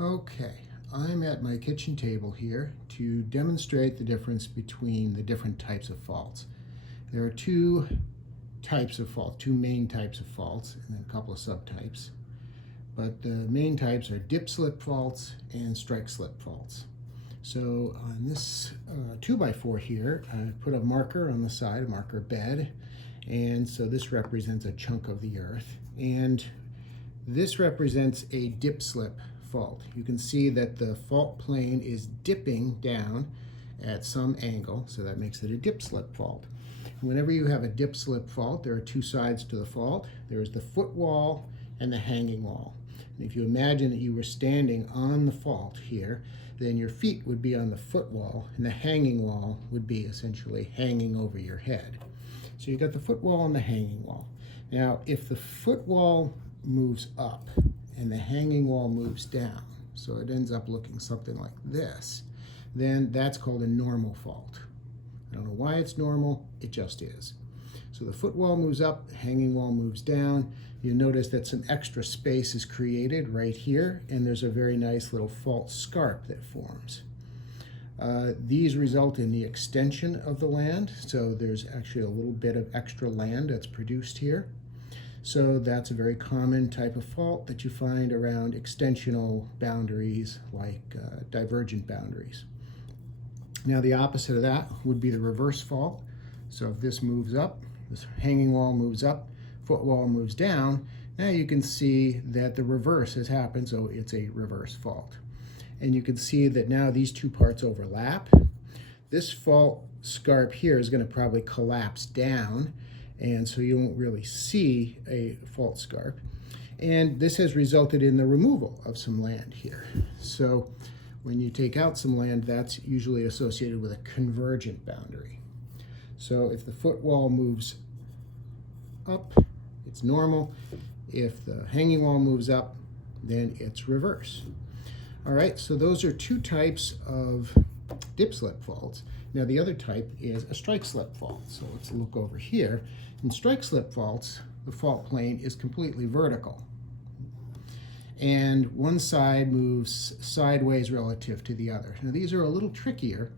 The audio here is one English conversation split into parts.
Okay, I'm at my kitchen table here to demonstrate the difference between the different types of faults. There are two types of fault, two main types of faults, and then a couple of subtypes. But the main types are dipslip faults and strikeslip faults. So on this 2x4 here, I put a marker on the side, a marker bed, and so this represents a chunk of the earth. And this represents a dipslip fault. You can see that the fault plane is dipping down at some angle, so that makes it a dipslip fault. Whenever you have a dipslip fault, there are two sides to the fault. There's the foot wall and the hanging wall. And if you imagine that you were standing on the fault here, then your feet would be on the foot wall and the hanging wall would be essentially hanging over your head. So you've got the foot wall and the hanging wall. Now, if the foot wall moves up and the hanging wall moves down, so it ends up looking something like this, then that's called a normal fault. I don't know why it's normal, it just is. So the foot wall moves up, the hanging wall moves down. You'll notice that some extra space is created right here, and there's a very nice little fault scarp that forms. These result in the extension of the land, so there's actually a little bit of extra land that's produced here. So that's a very common type of fault that you find around extensional boundaries like divergent boundaries. Now the opposite of that would be the reverse fault. So if this moves up, this hanging wall moves up, foot wall moves down, now you can see that the reverse has happened, so it's a reverse fault. And you can see that now these two parts overlap. This fault scarp here is going to probably collapse down, and so you won't really see a fault scarp. And this has resulted in the removal of some land here. So when you take out some land, that's usually associated with a convergent boundary. So if the foot wall moves up, it's normal. If the hanging wall moves up, then it's reverse. All right, so those are two types of dipslip faults. Now the other type is a strikeslip fault. So let's look over here. In strikeslip faults, the fault plane is completely vertical. And one side moves sideways relative to the other. Now these are a little trickier.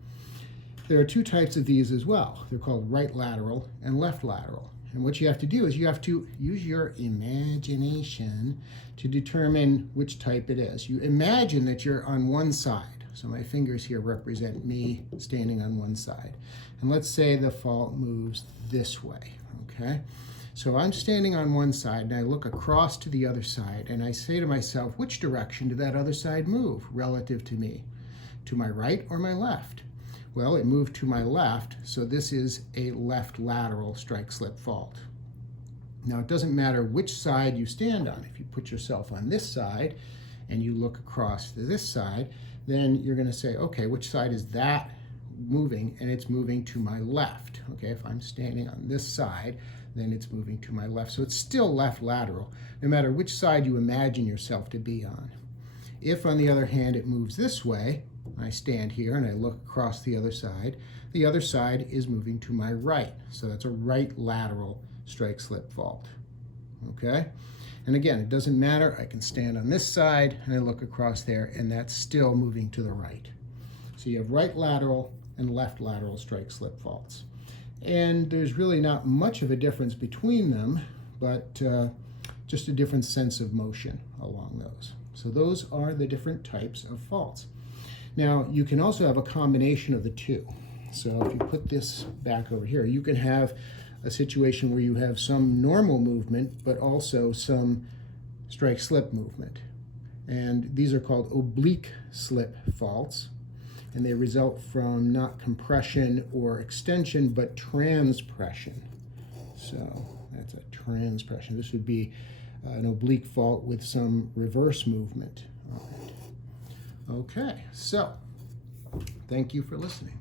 There are two types of these as well. They're called right lateral and left lateral. And what you have to do is you have to use your imagination to determine which type it is. You imagine that you're on one side. So my fingers here represent me standing on one side. And let's say the fault moves this way, okay? So I'm standing on one side and I look across to the other side and I say to myself, which direction did that other side move relative to me? To my right or my left? Well, it moved to my left, so this is a left lateral strikeslip fault. Now, it doesn't matter which side you stand on. If you put yourself on this side and you look across to this side, then you're going to say, okay, which side is that moving? And it's moving to my left. Okay, if I'm standing on this side, then it's moving to my left. So it's still left lateral, no matter which side you imagine yourself to be on. If, on the other hand, it moves this way, I stand here and I look across the other side is moving to my right. So that's a right lateral strikeslip fault. Okay? And again, it doesn't matter. I can stand on this side and I look across there and that's still moving to the right. So you have right lateral and left lateral strikeslip faults. And there's really not much of a difference between them, but just a different sense of motion along those. So those are the different types of faults. Now, you can also have a combination of the two. So if you put this back over here, you can have a situation where you have some normal movement, but also some strike-slip movement. And these are called oblique slip faults. And they result from not compression or extension, but transpression. So that's a transpression. This would be an oblique fault with some reverse movement. All right. Okay, so thank you for listening.